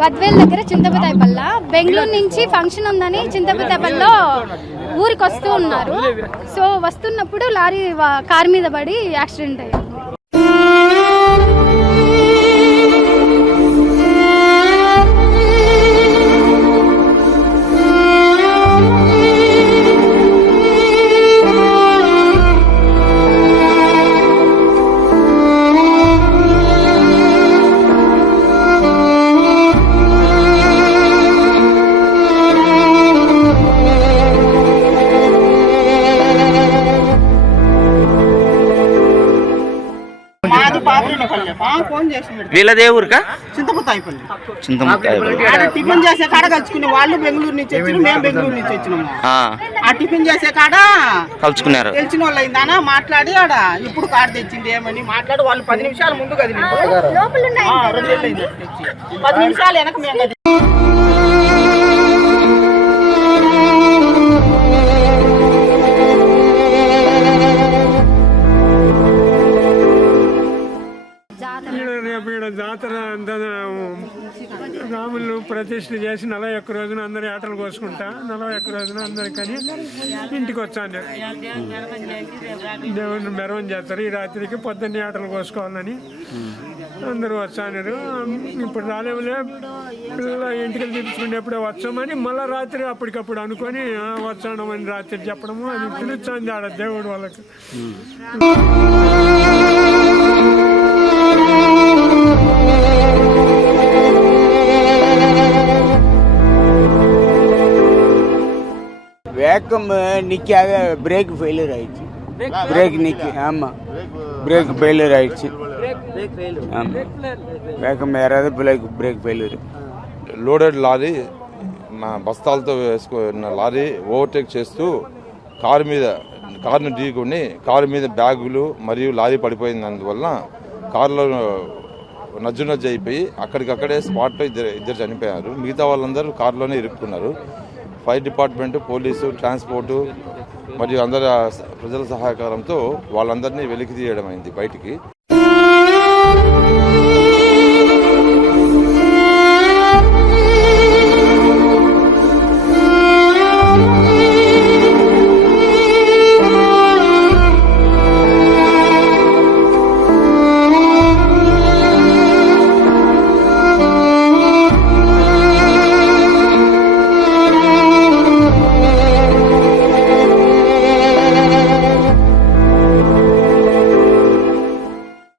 బద్వేల్ దగ్గర చింతపతాయిపల్ల బెంగళూరు నుంచి ఫంక్షన్ ఉందని చింతపతాయిపల్లిలో ఊరికి వస్తూ ఉన్నారు. సో వస్తున్నప్పుడు లారీ కార్ మీద పడి యాక్సిడెంట్ అయ్యారు. వీళ్ళదే ఊరికా? చింతపతాయిపల్లి. టిఫిన్ చేసే కాడ కలుసుకునే వాళ్ళు బెంగళూరు నుంచి వచ్చి మేము బెంగళూరు నుంచి వచ్చినాము. ఆ టిఫిన్ చేసే కాడ కలుసుకున్నారు. తెలిసిన వాళ్ళు అయిందానా మాట్లాడి ఆడ ఇప్పుడు కార్ తెచ్చింది ఏమని మాట్లాడి వాళ్ళు 10 నిమిషాల ముందు కదిలి 10 నిమిషాలు వెనక మేము జాతర రాములు ప్రతిష్ఠ చేసి 41 రోజున అందరు ఆటలు కోసుకుంటా 41 రోజున అందరికని ఇంటికి వచ్చాను. దేవుడిని మెరవని చేస్తారు. ఈ రాత్రికి పొద్దున్నే ఆటలు కోసుకోవాలని అందరూ వచ్చాను. ఇప్పుడు రాలేములే పిల్లల ఇంటికి తీర్చుకునేప్పుడే వచ్చామని మళ్ళీ రాత్రి అప్పటికప్పుడు అనుకొని వచ్చామని రాత్రి చెప్పడము అది పిలుస్తుంది ఆడ దేవుడు వాళ్ళకి. வேக்கம் நிற்காத பிரேக் ஃபெயிலியர் ஆயிடுச்சு. பிரேக் நிற்க ஆமாம் பிரேக் ஃபெயிலியர் ஆயிடுச்சு. ஆமாம் వేగం ఏరాது బ్రేక్ ఫెయిల్యూర్. లోడెడ్ లారీ బస్తాలతో వేసుకున్న లారీ ఓవర్టేక్ చేస్తూ కారుని ఢీకొని కారు మీద బ్యాగులు మరియు లారీ పడిపోయినందువల్ల కారులో నజ్జు అయిపోయి అక్కడికక్కడే స్పాట్లో ఇద్దరు చనిపోయారు. మిగతా వాళ్ళందరూ కారులోనే ఇరుక్కున్నారు. ఫైర్ డిపార్ట్మెంట్, పోలీసు, ట్రాన్స్పోర్టు మరియు అందరి ప్రజల సహకారంతో వాళ్ళందరినీ వెలికి తీయడం అయింది బయటికి.